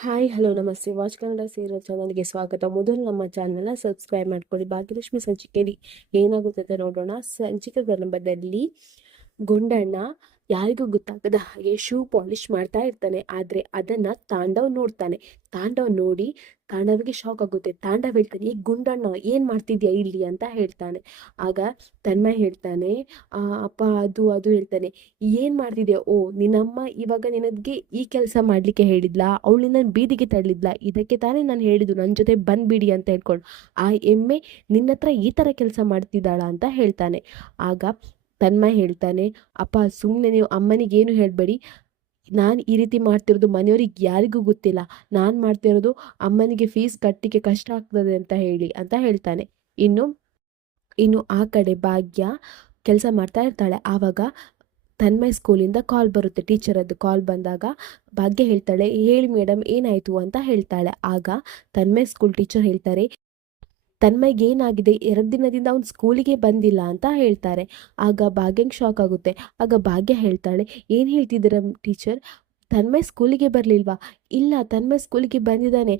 Hi hello ನಮಸ್ತೆ watch Kannada serial ಚಾನಲ್ಗೆ ಸ್ವಾಗತ. ಮೊದಲು ನಮ್ಮ ಚಾನಲ್ನ ಸಬ್ಸ್ಕ್ರೈಬ್ ಮಾಡ್ಕೊಳ್ಳಿ. ಭಾಗ್ಯಲಕ್ಷ್ಮಿ ಸಂಚಿಕೆಯಲ್ಲಿ ಏನಾಗುತ್ತದೆ ನೋಡೋಣ. ಸಂಚಿಕೆ ವಿಳಂಬದಲ್ಲಿ ಗುಂಡಣ್ಣ ಯಾರಿಗೂ ಗೊತ್ತಾಗದ ಹಾಗೆ ಶೂ ಪಾಲಿಶ್ ಮಾಡ್ತಾ ಇರ್ತಾನೆ. ಆದರೆ ಅದನ್ನ ತಾಂಡವ್ ನೋಡ್ತಾನೆ. ತಾಂಡವ್ ನೋಡಿ ತಾಂಡವಿಗೆ ಶಾಕ್ ಆಗುತ್ತೆ. ತಾಂಡವ್ ಹೇಳ್ತಾನೆ, ಈ ಗುಂಡಣ್ಣ ಏನ್ ಮಾಡ್ತಿದ್ಯಾ ಇಲ್ಲಿ ಅಂತ ಹೇಳ್ತಾನೆ. ಆಗ ತನ್ಮಯ್ ಹೇಳ್ತಾನೆ, ಅಪ್ಪ ಅದು ಅದು ಹೇಳ್ತಾನೆ. ಏನ್ ಮಾಡ್ತಿದ್ಯಾ? ಓ, ನಿನ್ನಮ್ಮ ಇವಾಗ ನಿನಗೆ ಈ ಕೆಲಸ ಮಾಡ್ಲಿಕ್ಕೆ ಹೇಳಿದ್ಲಾ? ಅವಳು ನಿನ್ನ ಬೀದಿಗೆ ತಳ್ಳಿದ್ಲಾ? ಇದಕ್ಕೆ ತಾನೇ ನಾನು ಹೇಳಿದ್ದು ನನ್ನ ಜೊತೆ ಬಂದ್ಬಿಡಿ ಅಂತ ಹೇಳ್ಕೊಂಡು. ಆ ಎಮ್ಮೆ ನಿನ್ನ ಹತ್ರ ಈ ಥರ ಕೆಲಸ ಮಾಡ್ತಿದ್ದಾಳ ಅಂತ ಹೇಳ್ತಾನೆ. ಆಗ ತನ್ಮಯ್ ಹೇಳ್ತಾನೆ, ಅಪ್ಪ ಸುಮ್ಮನೆ ನೀವು ಅಮ್ಮನಿಗೇನು ಹೇಳಬೇಡಿ. ನಾನು ಈ ರೀತಿ ಮಾಡ್ತಿರೋದು ಮನೆಯವ್ರಿಗೆ ಯಾರಿಗೂ ಗೊತ್ತಿಲ್ಲ. ನಾನು ಮಾಡ್ತಿರೋದು ಅಮ್ಮನಿಗೆ ಫೀಸ್ ಕಟ್ಟಿಗೆ ಕಷ್ಟ ಆಗ್ತದೆ ಅಂತ ಹೇಳಿ ಅಂತ ಹೇಳ್ತಾನೆ. ಇನ್ನು ಇನ್ನು ಆ ಕಡೆ ಭಾಗ್ಯ ಕೆಲಸ ಮಾಡ್ತಾ ಇರ್ತಾಳೆ. ಆವಾಗ ತನ್ಮಯ್ ಸ್ಕೂಲಿಂದ ಕಾಲ್ ಬರುತ್ತೆ. ಟೀಚರದ್ದು ಕಾಲ್ ಬಂದಾಗ ಭಾಗ್ಯ ಹೇಳ್ತಾಳೆ, ಹೇಳಿ ಮೇಡಮ್ ಏನಾಯಿತು ಅಂತ ಹೇಳ್ತಾಳೆ. ಆಗ ತನ್ಮಯ್ ಸ್ಕೂಲ್ ಟೀಚರ್ ಹೇಳ್ತಾರೆ, ತನ್ಮಯ್ಗೆ ಏನಾಗಿದೆ, 2 ದಿನದಿಂದ ಅವ್ನು ಸ್ಕೂಲಿಗೆ ಬಂದಿಲ್ಲ ಅಂತ ಹೇಳ್ತಾರೆ. ಆಗ ಭಾಗ್ಯಂಗೆ ಶಾಕ್ ಆಗುತ್ತೆ. ಆಗ ಭಾಗ್ಯ ಹೇಳ್ತಾಳೆ, ಏನು ಹೇಳ್ತಿದ್ದೀರ ಟೀಚರ್, ತನ್ಮಯ್ ಸ್ಕೂಲಿಗೆ ಬರಲಿಲ್ವಾ? ಇಲ್ಲ, ತನ್ಮಯ್ ಸ್ಕೂಲಿಗೆ ಬಂದಿದ್ದಾನೆ.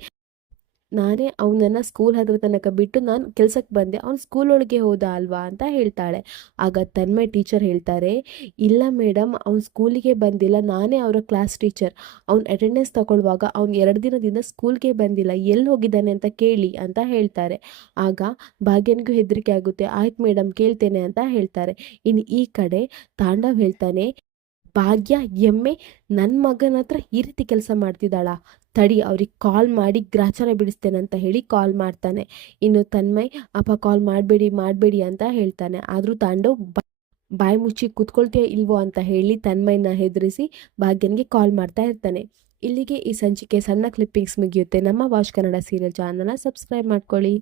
ನಾನೇ ಅವನನ್ನು ಸ್ಕೂಲ್ ಹತ್ರ ತನಕ ಬಿಟ್ಟು ನಾನು ಕೆಲ್ಸಕ್ಕೆ ಬಂದೆ. ಅವ್ನು ಸ್ಕೂಲ್ ಒಳಗೆ ಹೋದ ಅಲ್ವಾ ಅಂತ ಹೇಳ್ತಾಳೆ. ಆಗ ತನ್ಮಯ್ ಟೀಚರ್ ಹೇಳ್ತಾರೆ, ಇಲ್ಲ ಮೇಡಮ್, ಅವ್ನು ಸ್ಕೂಲಿಗೆ ಬಂದಿಲ್ಲ. ನಾನೇ ಅವರ ಕ್ಲಾಸ್ ಟೀಚರ್. ಅವ್ನು ಅಟೆಂಡೆನ್ಸ್ ತಗೊಳ್ಳುವಾಗ ಅವ್ನು 2 ದಿನದಿಂದ ಸ್ಕೂಲ್ಗೆ ಬಂದಿಲ್ಲ. ಎಲ್ಲಿ ಹೋಗಿದ್ದಾನೆ ಅಂತ ಕೇಳಿ ಅಂತ ಹೇಳ್ತಾರೆ. ಆಗ ಭಾಗ್ಯನಿಗೂ ಹೆದರಿಕೆ ಆಗುತ್ತೆ. ಆಯ್ತು ಮೇಡಮ್, ಕೇಳ್ತೇನೆ ಅಂತ ಹೇಳ್ತಾರೆ. ಇನ್ನು ಈ ಕಡೆ ತಾಂಡವ್ ಹೇಳ್ತಾನೆ, ಭಾಗ್ಯ ಎಮ್ಮೆ ನನ್ನ ಮಗನ ಹತ್ರ ಈ ರೀತಿ ಕೆಲಸ ಮಾಡ್ತಿದ್ದಾಳ, ತಡಿ ಅವ್ರಿಗೆ ಕಾಲ್ ಮಾಡಿ ಗ್ರಾಚಾರ ಬಿಡಿಸ್ತೇನೆ ಅಂತ ಹೇಳಿ ಕಾಲ್ ಮಾಡ್ತಾನೆ. ಇನ್ನು ತನ್ಮಯ್, ಅಪ್ಪ ಕಾಲ್ ಮಾಡಬೇಡಿ ಮಾಡಬೇಡಿ ಅಂತ ಹೇಳ್ತಾನೆ. ಆದರೂ ತಾಂಡವ್ ಬಾಯಿ ಮುಚ್ಚಿ ಕೂತ್ಕೊಳ್ತೀಯ ಇಲ್ವೋ ಅಂತ ಹೇಳಿ ತನ್ಮಯ್ನ ಹೆದರಿಸಿ ಭಾಗ್ಯನಿಗೆ ಕಾಲ್ ಮಾಡ್ತಾ ಇರ್ತಾನೆ. ಇಲ್ಲಿಗೆ ಈ ಸಂಚಿಕೆ ಸಣ್ಣ ಕ್ಲಿಪ್ಪಿಂಗ್ಸ್ ಮುಗಿಯುತ್ತೆ. ನಮ್ಮ ವಾಚ್ ಕನ್ನಡ ಸೀರಿಯಲ್ ಚಾನಲ್ನ ಸಬ್ಸ್ಕ್ರೈಬ್ ಮಾಡ್ಕೊಳ್ಳಿ.